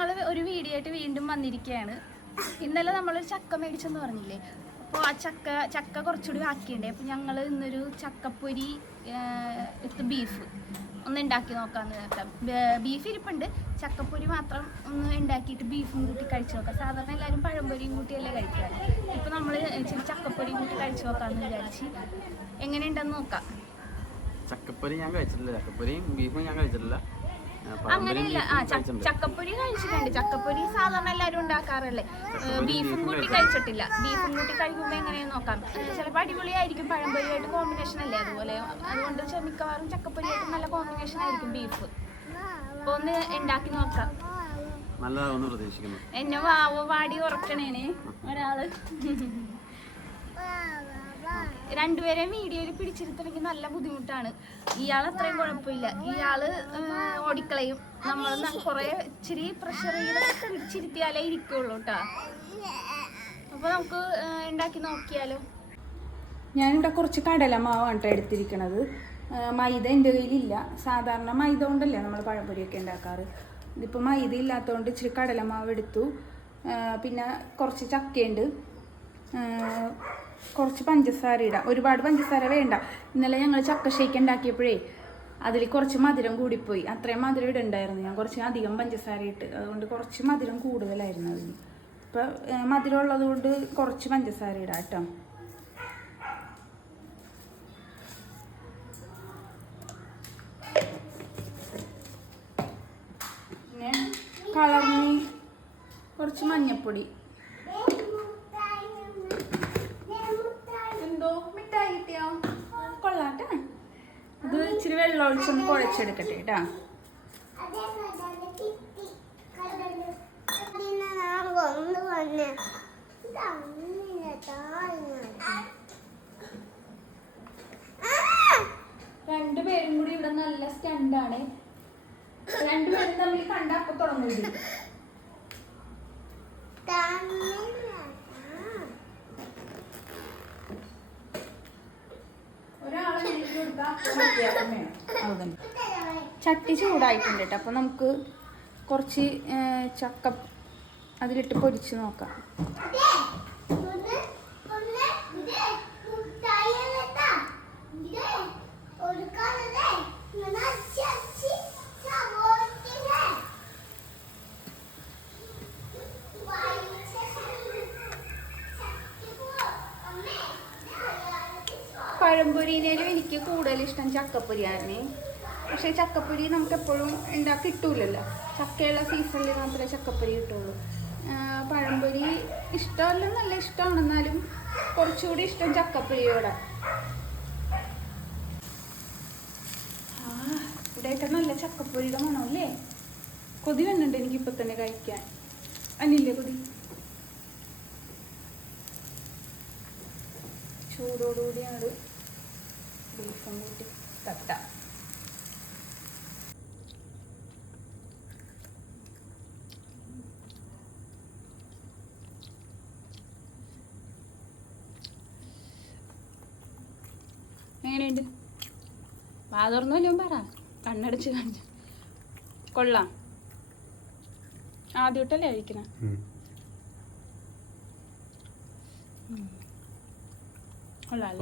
ഞങ്ങൾ ഒരു വീഡിയോ ആയിട്ട് വീണ്ടും വന്നിരിക്കുകയാണ്. ഇന്നലെ നമ്മളൊരു ചക്ക മേടിച്ചെന്ന് പറഞ്ഞില്ലേ, അപ്പോൾ ആ ചക്ക കുറച്ചുകൂടി ബാക്കിയുണ്ട്. അപ്പോൾ ഞങ്ങൾ ഇന്നൊരു ചക്കപ്പൊരി വിത്ത് ബീഫ് ഒന്ന് ഉണ്ടാക്കി നോക്കാമെന്ന് കേൾക്കാം. ബീഫ് ഇരിപ്പുണ്ട്, ചക്കപ്പൊരി മാത്രം ഒന്ന് ഉണ്ടാക്കിയിട്ട് ബീഫും കൂട്ടി കഴിച്ചു നോക്കാം. സാധാരണ എല്ലാവരും പഴംപൊരിയും കൂട്ടിയല്ലേ കഴിക്കാറ്. ഇപ്പോൾ നമ്മൾ ഇച്ചിരി ചക്കപ്പൊരിയും കൂട്ടി കഴിച്ചു നോക്കാമെന്ന് വിചാരിച്ച്. എങ്ങനെയുണ്ടെന്ന് നോക്കാം. ചക്കപ്പൊരി ഞാൻ കഴിച്ചിട്ടില്ല, ചക്കപ്പൊരിയും ബീഫും ഞാൻ കഴിച്ചിട്ടില്ല. അങ്ങനെയല്ല, ചക്കപ്പൊരി കഴിച്ചിട്ടുണ്ട്. ചക്കപ്പൊരി സാധാരണ എല്ലാവരും ഉണ്ടാക്കാറല്ലേ. ബീഫും കൂട്ടി കഴിച്ചിട്ടില്ല. ബീഫും കൂട്ടി കഴിക്കുമ്പോൾ എങ്ങനെയാന്ന് നോക്കാം. ചിലപ്പോൾ അടിപൊളിയായിരിക്കും, പഴംപൊരിയായിട്ട് കോമ്പിനേഷൻ അല്ലേ. അതുകൊണ്ട് മിക്കവാറും ചക്കപ്പൊരിയായിട്ട് നല്ല കോമ്പിനേഷൻ ആയിരിക്കും ബീഫ്. അപ്പോൾ ഒന്ന് ഉണ്ടാക്കി നോക്കാം. എന്നെ വാടി ഉറക്കണേനെ ഒരാള്. രണ്ടുപേരെയും വീഡിയോയിൽ പിടിച്ചിരുത്തണമെങ്കിൽ നല്ല ബുദ്ധിമുട്ടാണ്. ഇയാൾ അത്രയും കുഴപ്പമില്ല, ഇയാള് ഓടിക്കളയും. നമ്മൾ കുറെ ഇച്ചിരി പ്രഷർ പിടിച്ചിരുത്തിയാലേ ഇരിക്കുള്ളൂ കേട്ടോ. അപ്പൊ നമുക്ക് ഉണ്ടാക്കി നോക്കിയാലോ. ഞാനിവിടെ കുറച്ച് കടലമാവാണ് കേട്ടോ എടുത്തിരിക്കണത്. മൈദ എൻ്റെ കയ്യിലില്ല. സാധാരണ മൈദ കൊണ്ടല്ലേ നമ്മൾ പഴംപൊരിയൊക്കെ ഉണ്ടാക്കാറ്. ഇതിപ്പോൾ മൈദ ഇല്ലാത്തതുകൊണ്ട് ഇച്ചിരി കടലമാവ് എടുത്തു. പിന്നെ കുറച്ച് ചക്കയുണ്ട്, കുറച്ച് പഞ്ചസാര ഇടാം. ഒരുപാട് പഞ്ചസാര വേണ്ട. ഇന്നലെ ഞങ്ങൾ ചക്ക ഷേക്ക് ഉണ്ടാക്കിയപ്പോഴേ അതിൽ കുറച്ച് മധുരം കൂടിപ്പോയി. അത്രയും മധുരം ഇടണ്ടായിരുന്നു. ഞാൻ കുറച്ച് അധികം പഞ്ചസാര ഇട്ട്, അതുകൊണ്ട് കുറച്ച് മധുരം കൂടുതലായിരുന്നു അതിന്. ഇപ്പം മധുരം ഉള്ളത് കൊണ്ട് കുറച്ച് പഞ്ചസാര ഇടാം കേട്ടോ. പിന്നെ കളറിന് കുറച്ച് മഞ്ഞപ്പൊടി. മിഠായി കിട്ടിയോ? കൊള്ളാട്ടെ. ഇത് ഇച്ചിരി വെള്ളം ഒഴിച്ചൊന്ന് കുഴച്ചെടുക്കട്ടെ കേട്ടാ. രണ്ടുപേരും കൂടി ഇവിടെ നല്ല സ്റ്റണ്ടാണ്. രണ്ടുപേരും തമ്മിൽ കണ്ട അപ്പൊ തുടങ്ങില്ല. ചട്ടി ചൂടായിട്ടുണ്ട് കേട്ടോ. അപ്പം നമുക്ക് കുറച്ച് ചക്ക അതിലിട്ട് പൊരിച്ച് നോക്കാം. പഴംപൊരിയിലും എനിക്ക് കൂടുതൽ ഇഷ്ടം ചക്കപ്പൊരിയാണ്. പക്ഷേ ചക്കപ്പൊരി നമുക്ക് എപ്പോഴും കിട്ടൂലല്ലോ. ചക്കയുള്ള സീസണിൽ മാത്രമേ ചക്കപ്പൊരി കിട്ടുള്ളൂ. പഴംപൊരി ഇഷ്ടമല്ല, നല്ല ഇഷ്ടമാണ്. എന്നാലും കുറച്ചുകൂടി ഇഷ്ടം ചക്കപ്പൊരിയോടെ. ഇവിടെയൊക്കെ നല്ല ചക്കപ്പൊരിയുടെ മണമല്ലേ. കൊതി വന്നുണ്ട് എനിക്കിപ്പോൾ തന്നെ കഴിക്കാൻ. അല്ലില്ലേ കൊതി? ചൂടോടുകൂടിയാണ് ബീഫും കൂട്ടി തട്ടാം. എങ്ങനെയുണ്ട്? വാതുറന്നല്ലോ പറ, കണ്ണടച്ച് കാണിച്ചു. കൊള്ളാം. ആദ്യമായിട്ടല്ലേ കഴിക്കണ? കൊള്ളാം.